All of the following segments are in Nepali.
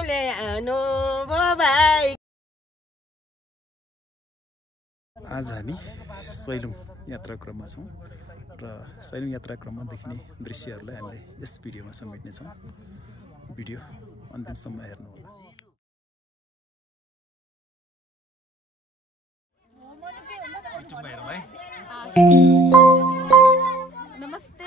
गाउँले आउनु भो भाइ। आज हामी सैलुङ यात्राक्रममा छौँ र सैलुङ यात्राक्रममा देखिने दृश्यहरूलाई हामीले यस भिडियोमा समेट्नेछौँ। भिडियो अन्तिमसम्म हेर्नुहोला। नमस्ते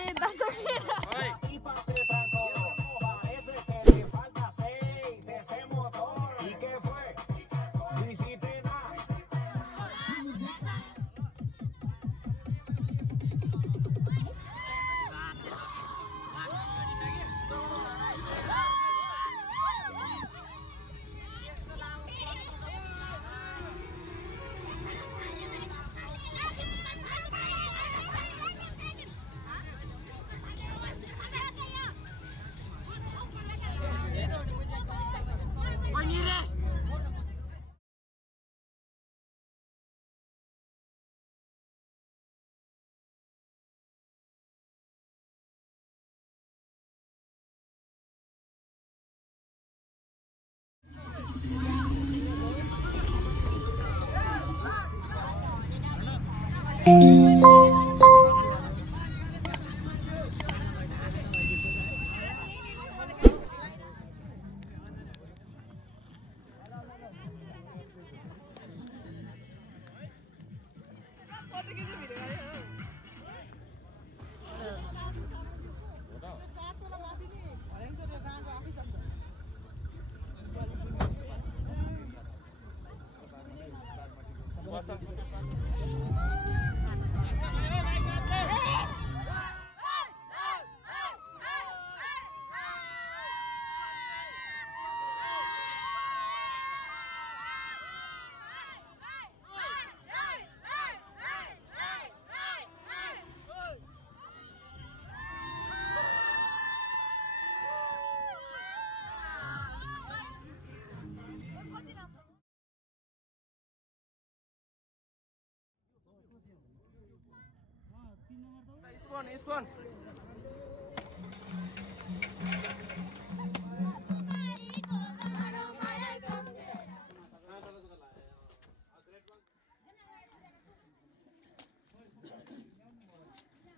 Ispon.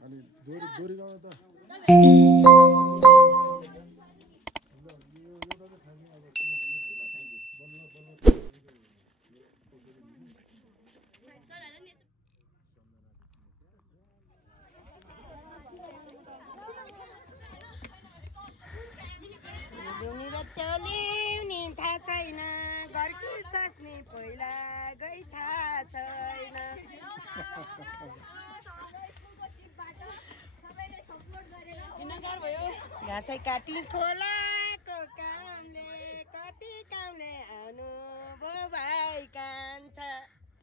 अनि दोरी गाउँ त छैन घरकी सास्नी पहिला गई थाहा छैन। घाँसै काटी खोलाको कामले कति कामले आउनु भो भाइ कान्छ।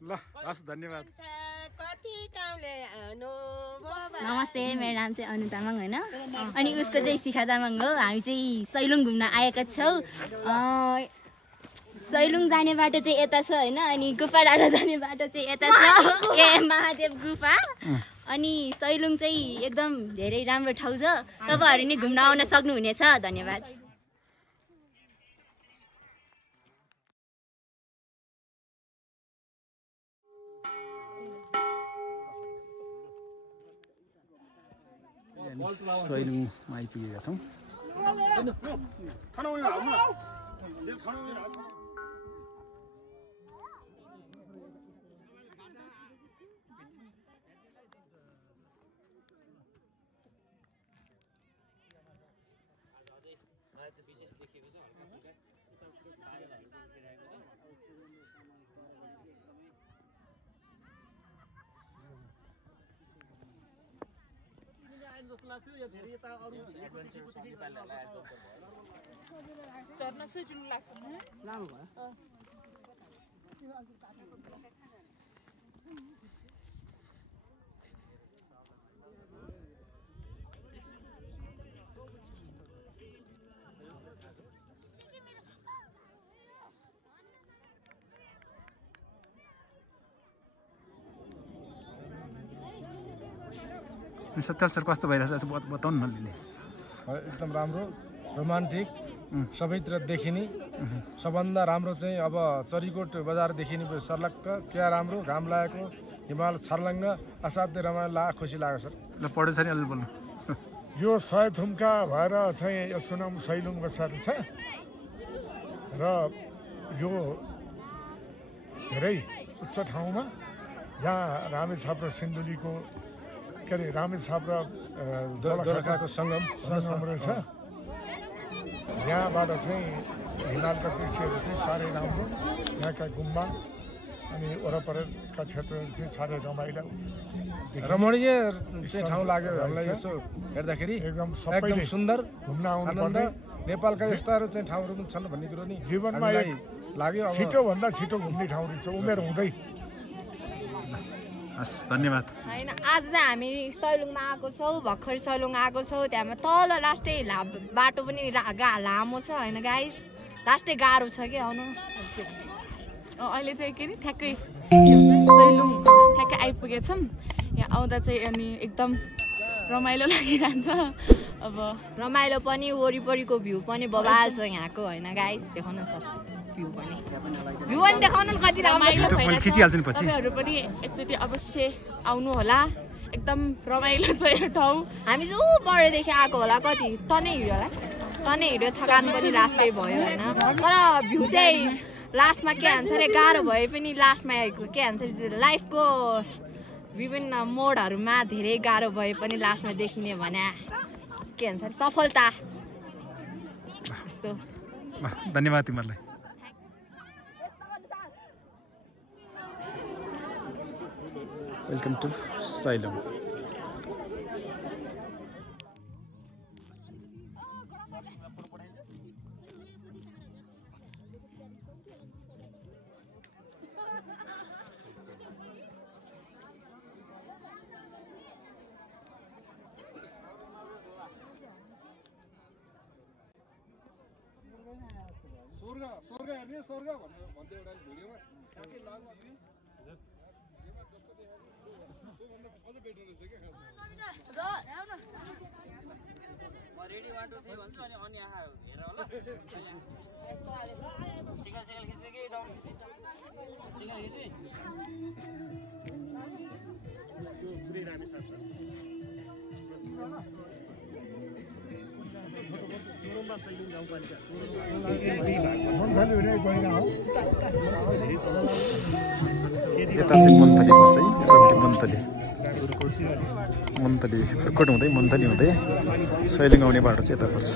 ल हस् धन्यवाद। कति कामले आउनु भो भाइ। नमस्ते, मेरो नाम चाहिँ अनु तामाङ होइन, अनि उसको चाहिँ शिखा तामाङ हो। हामी चाहिँ सैलुङ घुम्न आएका छौँ। सैलुङ जाने बाटो चाहिँ यता छ होइन, अनि गुफा डाँडा जाने बाटो चाहिँ यता छ ए महादेव गुफा। अनि सैलुङ चाहिँ एकदम धेरै राम्रो ठाउँ छ, तपाईँहरू नि घुम्न आउन सक्नुहुनेछ। धन्यवाद। सैलुङमा आइपुगेका छौँ। चढ्न सुइटिनु लाग्छ लामो भयो। सत्याल सर कस्तो भइरहेछ बताउनु न लिने। एकदम राम्रो रोमान्टिक सबैतिर देखिने सबभन्दा राम्रो चाहिँ अब चरीकोट बजार देखिने सर्लक्क क्या राम्रो घाम लागेको हिमाल छर्लङ्ग असाध्यै रमाइलो लाग्यो खुसी लाग्यो सर ल पढेछ नि अलि बोल्नु यो 100 थुम्का भएर चाहिँ यसको नाम सैलुङ बजार छ र यो धेरै उच्च ठाउँमा जहाँ रामेछाप र सिन्धुलीको के अरे रामेछाप र दोलखाको सङ्गम रहेछ यहाँबाट चाहिँ हिमालका दृश्यहरू चाहिँ साह्रै राम्रो यहाँका गुम्बा अनि वरपरका क्षेत्रहरू चाहिँ साह्रै रमाइलो रमणीय चाहिँ ठाउँ लाग्यो हामीलाई यसो हेर्दाखेरि एकदम सुन्दर घुम्न आनन्द नेपालका यस्ताहरू चाहिँ ठाउँहरू पनि छन् भन्ने कुरो नि जीवनमा लाग्यो छिटोभन्दा छिटो घुम्ने ठाउँ रहेछ उमेर हुँदै हस् धन्यवाद होइन आज चाहिँ हामी सैलुङमा आएको छौँ भर्खर सैलुङ आएको छौँ त्यहाँमा तल लास्टै बाटो पनि लामो छ होइन गाइस लास्टै गाह्रो छ कि आउनु अहिले चाहिँ के अरे ठ्याक्कै सैलुङ ठ्याक्कै आइपुगेछौँ यहाँ आउँदा चाहिँ अनि एकदम रमाइलो लागिरहन्छ अब रमाइलो पनि वरिपरिको भ्यू पनि बबाल छ यहाँको होइन गाइस देखाउनु सर भ्यू पनि देखाउनु कति रमाइलो खिचिहाल्छु नि पछि तपाईँहरू पनि एकचोटि अवश्य आउनु होला एकदम रमाइलो छ यो ठाउँ हामी जो बढेदेखि आएको होला कति टनै हिँड्यो थकान पनि लास्टै भयो होइन तर भ्यू चाहिँ लास्टमा के भन्छ अरे गाह्रो भए पनि लास्टमा के भन्छ लाइफको विभिन्न मोडहरूमा धेरै गाह्रो भए पनि लास्टमा देखिने भने के भन्छ अरे सफलता यस्तो धन्यवाद तिमीहरूलाई वेलकम टु सैलुङ स्वर्ग हेर्ने स्वर्ग भन्दै एउटा भिडियोमा ठ्याक्कै लाग्यो अझ बेटर रहेछ क्या म रेडी 1 2 3 भन्छु अनि यहाँ हेर होला सिंगल खिच्ने कि डाउन सिंगल खिच्ने यो पुरै रामे छ जोरम्बा सैलुङ गाउँपालिका यता चाहिँ मन्थली पर्छ है मन्थली फुर्कोट हुँदै मन्थली हुँदै सैलुङ आउने बाटो चाहिँ यता पर्छ